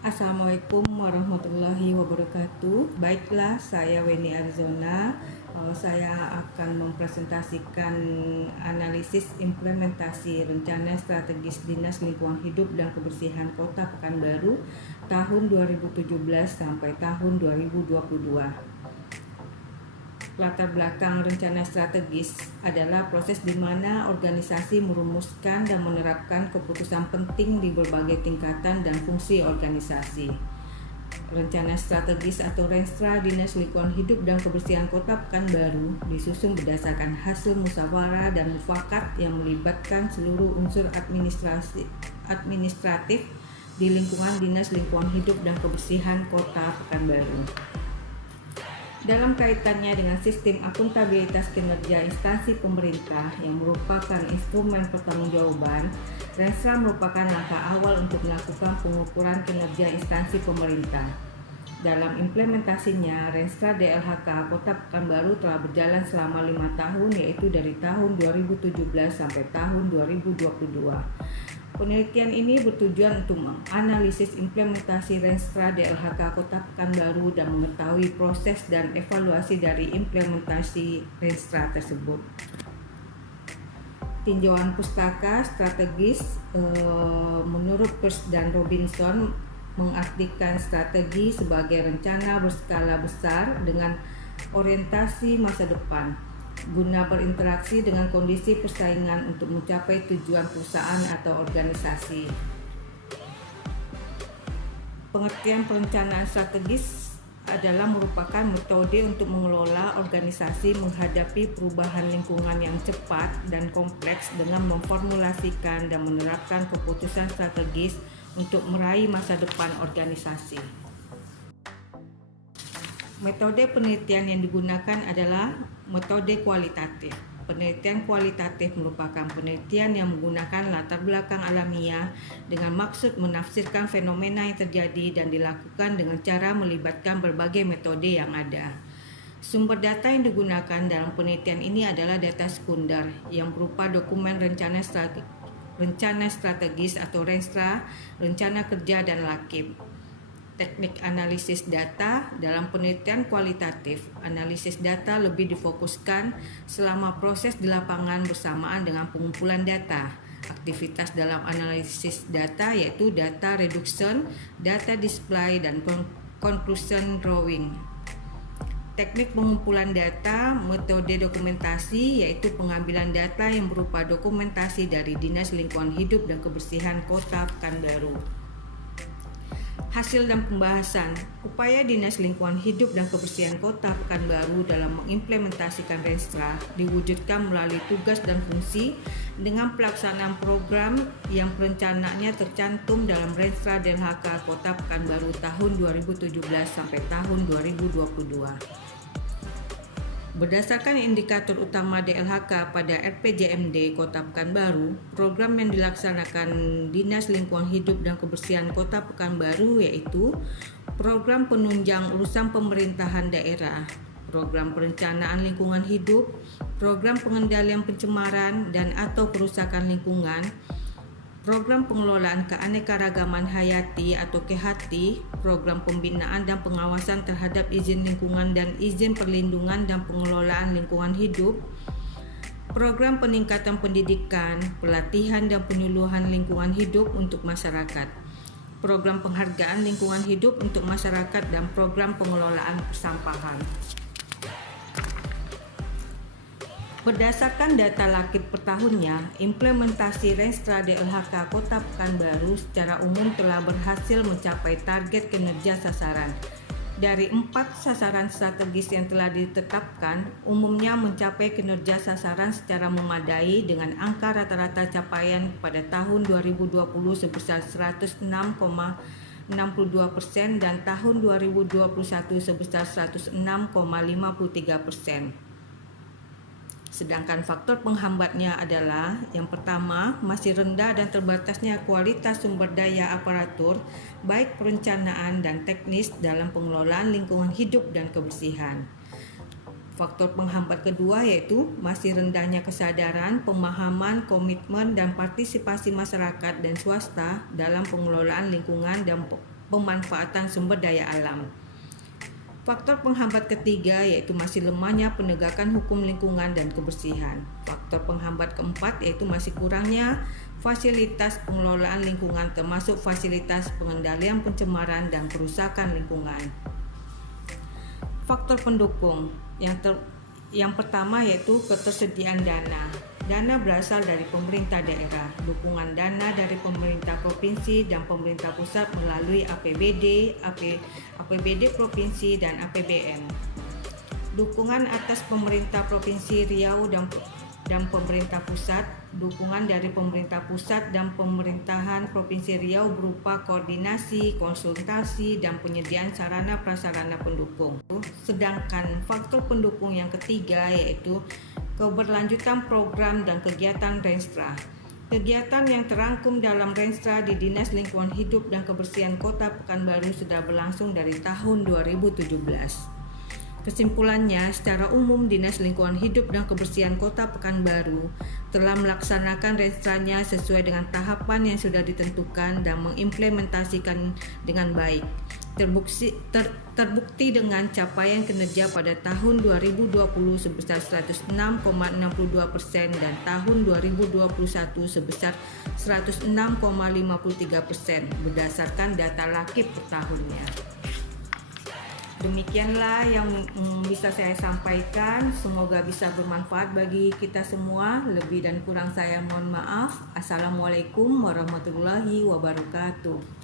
Assalamualaikum warahmatullahi wabarakatuh. Baiklah, saya Weni Arizona. Saya akan mempresentasikan analisis implementasi rencana strategis Dinas Lingkungan Hidup dan Kebersihan Kota Pekanbaru tahun 2017 sampai tahun 2022. Latar belakang rencana strategis adalah proses di mana organisasi merumuskan dan menerapkan keputusan penting di berbagai tingkatan dan fungsi organisasi. Rencana strategis atau Renstra Dinas Lingkungan Hidup dan Kebersihan Kota Pekanbaru disusun berdasarkan hasil musyawarah dan mufakat yang melibatkan seluruh unsur administratif di lingkungan Dinas Lingkungan Hidup dan Kebersihan Kota Pekanbaru. Dalam kaitannya dengan sistem akuntabilitas kinerja instansi pemerintah yang merupakan instrumen pertanggungjawaban, Renstra merupakan langkah awal untuk melakukan pengukuran kinerja instansi pemerintah. Dalam implementasinya, Renstra DLHK Kota Pekanbaru telah berjalan selama 5 tahun, yaitu dari tahun 2017 sampai tahun 2022. Penelitian ini bertujuan untuk menganalisis implementasi Renstra DLHK Kota Pekanbaru dan mengetahui proses dan evaluasi dari implementasi Renstra tersebut. Tinjauan pustaka strategis menurut Peirce dan Robinson mengartikan strategi sebagai rencana berskala besar dengan orientasi masa depan, guna berinteraksi dengan kondisi persaingan untuk mencapai tujuan perusahaan atau organisasi. Pengertian perencanaan strategis adalah merupakan metode untuk mengelola organisasi menghadapi perubahan lingkungan yang cepat dan kompleks dengan memformulasikan dan menerapkan keputusan strategis untuk meraih masa depan organisasi. Metode penelitian yang digunakan adalah metode kualitatif. Penelitian kualitatif merupakan penelitian yang menggunakan latar belakang alamiah dengan maksud menafsirkan fenomena yang terjadi dan dilakukan dengan cara melibatkan berbagai metode yang ada. Sumber data yang digunakan dalam penelitian ini adalah data sekunder yang berupa dokumen rencana strategis atau Renstra, rencana kerja dan lakib. Teknik analisis data dalam penelitian kualitatif. Analisis data lebih difokuskan selama proses di lapangan bersamaan dengan pengumpulan data. Aktivitas dalam analisis data yaitu data reduction, data display, dan conclusion drawing. Teknik pengumpulan data, metode dokumentasi yaitu pengambilan data yang berupa dokumentasi dari Dinas Lingkungan Hidup dan Kebersihan Kota Pekanbaru. Hasil dan pembahasan. Upaya Dinas Lingkungan Hidup dan Kebersihan Kota Pekanbaru dalam mengimplementasikan Renstra diwujudkan melalui tugas dan fungsi dengan pelaksanaan program yang perencanaannya tercantum dalam Renstra DLHK Kota Pekanbaru tahun 2017 sampai tahun 2022. Berdasarkan indikator utama DLHK pada RPJMD Kota Pekanbaru, program yang dilaksanakan Dinas Lingkungan Hidup dan Kebersihan Kota Pekanbaru yaitu program penunjang urusan pemerintahan daerah, program perencanaan lingkungan hidup, program pengendalian pencemaran dan atau kerusakan lingkungan, program pengelolaan keanekaragaman hayati atau KEHATI, program pembinaan dan pengawasan terhadap izin lingkungan dan izin perlindungan dan pengelolaan lingkungan hidup, program peningkatan pendidikan, pelatihan dan penyuluhan lingkungan hidup untuk masyarakat, program penghargaan lingkungan hidup untuk masyarakat dan program pengelolaan persampahan. Berdasarkan data lakib per tahunnya, implementasi Renstra DLHK Kota Pekanbaru secara umum telah berhasil mencapai target kinerja sasaran. Dari 4 sasaran strategis yang telah ditetapkan, umumnya mencapai kinerja sasaran secara memadai dengan angka rata-rata capaian pada tahun 2020 sebesar 106,62% dan tahun 2021 sebesar 106,53%. Sedangkan faktor penghambatnya adalah yang pertama, masih rendah dan terbatasnya kualitas sumber daya aparatur baik perencanaan dan teknis dalam pengelolaan lingkungan hidup dan kebersihan. Faktor penghambat kedua yaitu masih rendahnya kesadaran, pemahaman, komitmen, dan partisipasi masyarakat dan swasta dalam pengelolaan lingkungan dan pemanfaatan sumber daya alam. Faktor penghambat ketiga yaitu masih lemahnya penegakan hukum lingkungan dan kebersihan. Faktor penghambat keempat yaitu masih kurangnya fasilitas pengelolaan lingkungan termasuk fasilitas pengendalian pencemaran dan kerusakan lingkungan. Faktor pendukung yang pertama yaitu ketersediaan dana. Dana berasal dari pemerintah daerah, dukungan dana dari pemerintah provinsi dan pemerintah pusat melalui APBD, APBD provinsi dan APBN. Dukungan atas pemerintah provinsi Riau dan pemerintah pusat. Dukungan dari pemerintah pusat dan pemerintahan Provinsi Riau berupa koordinasi, konsultasi, dan penyediaan sarana prasarana pendukung. Sedangkan faktor pendukung yang ketiga yaitu keberlanjutan program dan kegiatan Renstra. Kegiatan yang terangkum dalam Renstra di Dinas Lingkungan Hidup dan Kebersihan Kota Pekanbaru sudah berlangsung dari tahun 2017. Kesimpulannya, secara umum Dinas Lingkungan Hidup dan Kebersihan Kota Pekanbaru telah melaksanakan Renstranya sesuai dengan tahapan yang sudah ditentukan dan mengimplementasikan dengan baik. Terbukti dengan capaian kinerja pada tahun 2020 sebesar 106,62% dan tahun 2021 sebesar 106,53% berdasarkan data LAKIP per tahunnya. Demikianlah yang bisa saya sampaikan, semoga bisa bermanfaat bagi kita semua. Lebih dan kurang saya mohon maaf. Assalamualaikum warahmatullahi wabarakatuh.